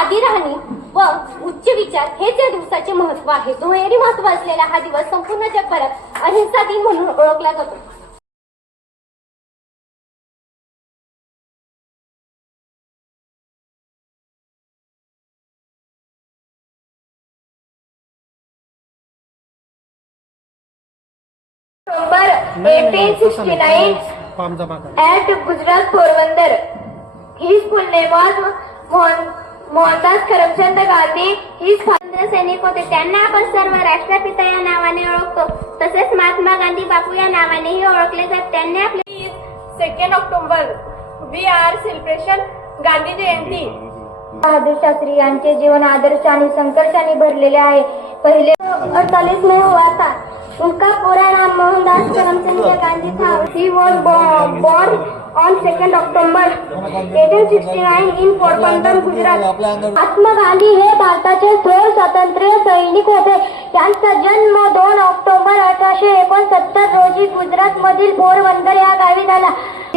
साधी राहणी व उच्च विचार हेच या दिवसाचे महत्त्व आहे. दुहेरी महत्त्व असलेला हा दिवस संपूर्ण जगभरात अहिंसा दिन म्हणून ओळखला जातो. Porbandar. His full name was Mohan Mohandas Karamchand Gandhi he स्वातंत्र्य सैनिक होते. त्यांना आपण सर्व राष्ट्रपिता या नावाने ओळखतो. तसेच महात्मा गांधी बापू या नावानेही ओळखले जात. त्यांनी आपले second October we are celebration Gandhi Jayanti Bahadur Shastri यांचे जीवन आदर्श आणि संघर्षाने भरलेले आहे. पहिले अड़तालीस में हुआ था उनका पूरा नाम मोहनदास करमचंद गांधी था he was born on second October eighteen sixty nine in Porbandar Gujarat Mahatma Gandhi हे भारताचे थोर स्वातंत्र्य सैनिक होते. त्यांचा जन्म दोन ऑक्टोबर अठराशे एकोणसत्तर रोजी गुजरात मधील पोरबंदर या गावी झाला.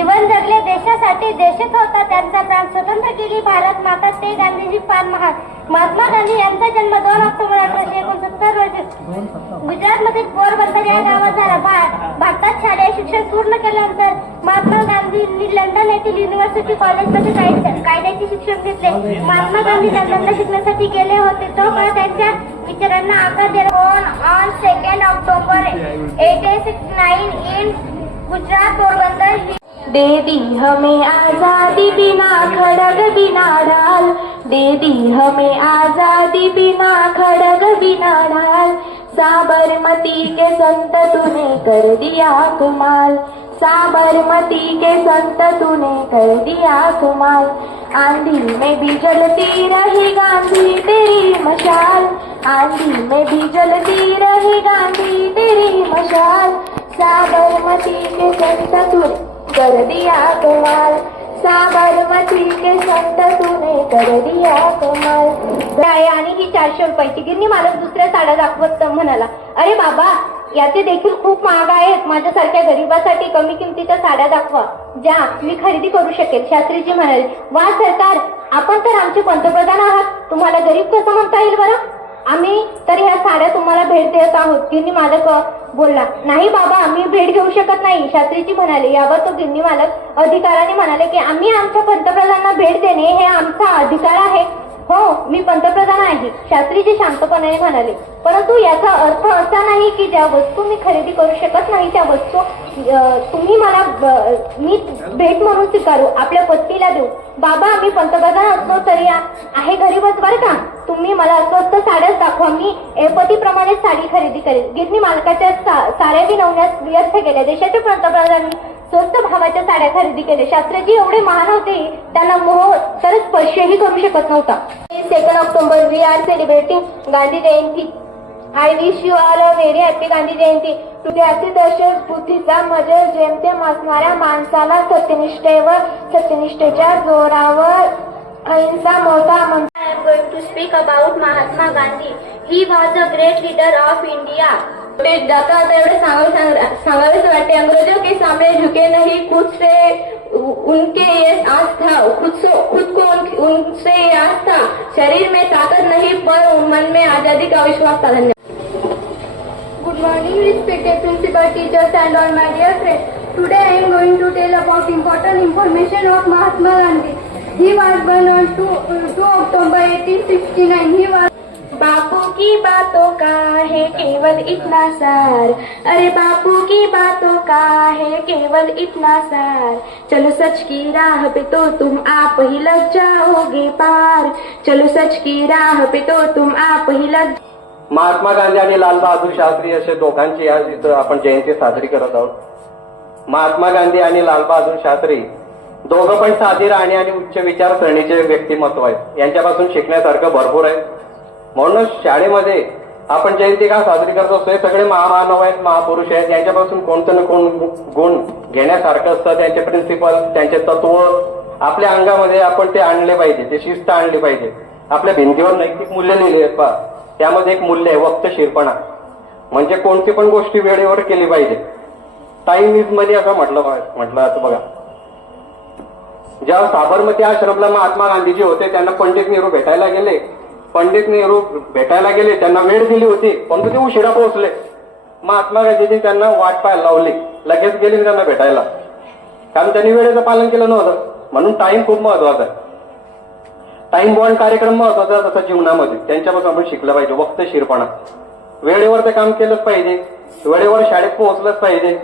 जीवन जगले देशासाठी देशच होता. त्यांचा प्राण स्वतंत्र केली भारत माता ते गांधीजी फार महान. महात्मा गांधी यांचा जन्म दोन ऑक्टोबर अठराशे एकोणसत्तर रोजी. गुजरातमधील पोरबंदर या गावात झाला भारतात शालेय शिक्षण पूर्ण केल्यानंतर महात्मा गांधींनी लंडन येथील युनिव्हर्सिटी कॉलेजमध्ये कायद्याचे शिक्षण घेतले. महात्मा गांधी लंडनला शिकण्यासाठी गेले होते. तो काळ त्यांच्या विचारांना आकार दिला on second October eighteen six nine in Gujarat Porbandar दे दी हमें आजादी बिना खड़ग बिना ढाल. दे दी हमें आजादी बिना खड़ग बिना ढाल. साबरमती के संत तूने कर दिया कमाल. साबरमती के संत तूने कर दिया कमाल. आंधी में भी जलती रही गांधी तेरी मशाल. आंधी में भी जलती रही गांधी तेरी मशाल. साबरमती के संत तूने कर दिया कमाल साबरमती के संत तूने कर दिया कमाल. आहे आणि ही चारशे रुपयाची गिरणी मालक दुसऱ्या साड्या दाखवत म्हणाला अरे बाबा याचे देखील खूप महाग आहेत. माझ्यासारख्या गरीबासाठी कमी किमतीच्या साड्या दाखवा ज्या मी खरेदी करू शकेल. शास्त्रीजी म्हणाले वा सरकार आपण तर आमचे पंतप्रधान आहात. तुम्हाला गरीब कसं म्हणता येईल बरं? आम्ही तर ह्या साड्या तुम्हाला भेट देत आहोत. गिरणी मालक बोलला नाही बाबा आम्ही भेट घेऊ शकत नाही. शास्त्रीजी म्हणाले यावर तो गिरणी मालक अधिकाराने म्हणाले की आम्ही आमच्या पंतप्रधानांना भेट देणे हे आमचा अधिकार आहे. हो मी पंतप्रधान आहे शास्त्रीजी शांतपणाने म्हणाले. परंतु याचा अर्थ असा नाही की ज्या वस्तू मी खरेदी करू शकत नाही त्या वस्तू तुम्ही मला मी भेट म्हणून स्वीकारू आपल्या पत्नीला देऊ. बाबा मी पंतप्रधान असलो तरी आहे आहे बस बरं का? तुम्ही मला स्वस्त साड्याच दाखवा. मी एपतीप्रमाणे साडी खरेदी करेल गिरणी मालकाच्या सा- साड्या विनवण्यास व्यस्त केल्या देशाचे पंतप्रधानांनी स्वस्त भावाच्या साड्या खरेदी केल्या शास्त्रजी एवढे महान होते त्यांना मोह तर स्पर्शही करू शकत नव्हता. Second October we are celebrating Gandhi Jayanti I wish you are a very happy Gandhi Jayanti तुझ्याचे दर्शक बुद्धीचा मजे जेमतेम असणाऱ्या माणसाला सत्यनिष्ठेवर सत्यनिष्ठेच्या जोरावर अहिंसा मोठा am going to speak about Mahatma Gandhi he was a great leader of India ते जाता आता एवढे सांगावे सांगावेच वाटते अंग्रेजों के सामने झुके नहीं खुद से उनके ये आस था खुद से खुद को उन- उनसे ये आस था शरीर में ताकत नहीं पर मन में आजादी का विश्वास था Good morning, respected principal, teachers, and all my dear friends. Today I am going to tell about important information of Mahatma Gandhi. He was born on 2, uh, 2 October 1869. He was बापू की बातों का है केवल इतना सार अरे बापू की बातों का है केवल इतना सार चलो सच की राह पे तो तुम आप ही लग जाओगे पार. चलो सच की राह पे तो तुम आप ही लग महात्मा गांधी आणि लाल बहादूर शास्त्री असे दोघांची आज इथं आपण जयंती साजरी करत आहोत. महात्मा गांधी आणि लाल बहादूर शास्त्री दोघं पण साधी राहणे आणि उच्च विचारसरणीचे व्यक्तिमत्व आहेत. यांच्यापासून शिकण्यासारखं भरपूर आहे. म्हणूनच शाळेमध्ये आपण जयंती का साजरी करत असतो हे सगळे महामानव आहेत महापुरुष आहेत. यांच्यापासून कोणतं ना कोण गुण घेण्यासारखं असतं त्यांचे प्रिन्सिपल त्यांचे तत्व. आपल्या अंगामध्ये आपण ते आणले पाहिजे ते शिस्त आणली पाहिजे. आपल्या भिंतीवर नैतिक मूल्य लिहिले आहेत पहा. त्यामध्ये एक मूल्य आहे वक्तशीरपणा. म्हणजे कोणती पण गोष्टी वेळेवर केली पाहिजे. टाइम इज मनी असं म्हटलं म्हटलं असं बघा. ज्या साबरमती आश्रमला महात्मा गांधीजी होते त्यांना पंडित नेहरू भेटायला गेले. पंडित नेहरू भेटायला गेले त्यांना वेळ दिली होती. परंतु ते उशिरा पोहोचले. महात्मा गांधीजी त्यांना वाट पाहायला लावली. लगेच गेले त्यांना भेटायला. कारण त्यांनी वेळेचं पालन केलं नव्हतं. म्हणून टाइम खूप महत्त्वाचा आहे. टाइम बॉन्ड कार्यक्रम महत्त्वाचा तसा जीवनामध्ये. त्यांच्यापासून आपण शिकलं पाहिजे. वक्तशीरपणा. वेळेवर ते काम केलंच पाहिजे. वेळेवर शाळेत पोहोचलंच पाहिजे.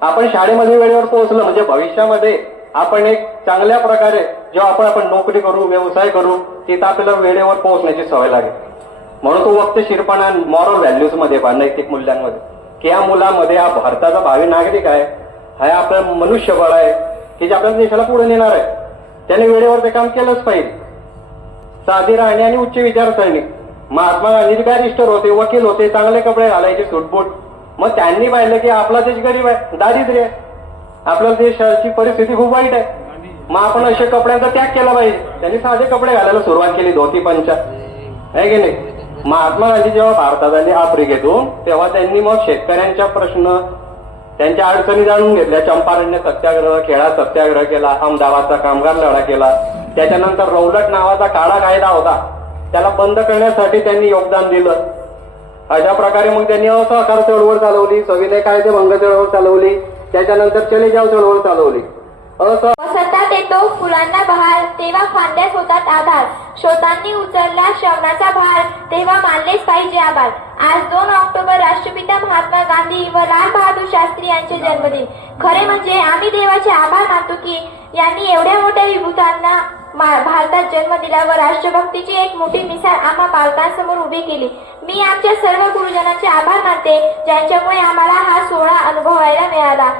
आपण शाळेमध्ये वेळेवर पोहोचलं म्हणजे भविष्यामध्ये आपण एक चांगल्या प्रकारे जेव्हा आपण आपण नोकरी करू व्यवसाय करू तिथं आपल्याला वेळेवर पोहोचण्याची सवय लागेल. म्हणून तो वक्त शिरपणा मॉरल व्हॅल्यूजमध्ये नैतिक मूल्यांमध्ये. की या मुलामध्ये हा भारताचा भावी नागरिक आहे हा आपलं मनुष्यबळ आहे की जे आपल्या देशाला पुढे नेणार आहे. त्याने वेळेवर ते काम केलंच पाहिजे. साधी राहणे आणि उच्च विचारसरणी महात्मा गांधी बॅरिस्टर होते वकील होते चांगले कपडे घालायचे सुटबूट. मग त्यांनी पाहिलं की आपला देश गरीब आहे दारिद्र्य आहे. आपल्या देशाची परिस्थिती खूप वाईट आहे. मग आपण असे कपड्यांचा त्याग केला पाहिजे. त्यांनी साधे कपडे घालायला सुरुवात केली धोती पंचा. आहे की नाही? महात्मा गांधी जेव्हा भारतात आले आफ्रिकेतून तेव्हा त्यांनी मग शेतकऱ्यांच्या प्रश्न त्यांच्या अडचणी जाणून घेतल्या. चंपारण्य सत्याग्रह खेळा सत्याग्रह केला अहमदाबादचा कामगार लढा केला. त्याच्यानंतर रौलट नावाचा काळा कायदा होता. त्याला बंद करण्यासाठी त्यांनी योगदान दिलं. अशा प्रकारे मग त्यांनी असहकार चळवळ चालवली सविनय कायदे भंग चळवळ चालवली. त्याच्यानंतर चले जाव चळवळ चालवली. असं वसंतात येतो फुलांना बहार तेव्हा फांद्यास होतात आधार शोधांनी उचलला श्रवणाचा भार तेव्हा मानलेच पाहिजे आभार. आज दोन ऑक्टोबर राष्ट्रपिता महात्मा गांधी व लाल बहादूर शास्त्री यांचे जन्मदिन. खरे म्हणजे आम्ही देवाचे आभार मानतो की यांनी एवढ्या मोठ्या विभूतांना भारतात जन्म दिला व राष्ट्रभक्तीची एक मोठी मिसाळ आम्हा पालकांसमोर उभी केली. मी आमच्या सर्व गुरुजनांचे आभार मानते ज्यांच्यामुळे आम्हाला हा सोहळा अनुभवायला मिळाला.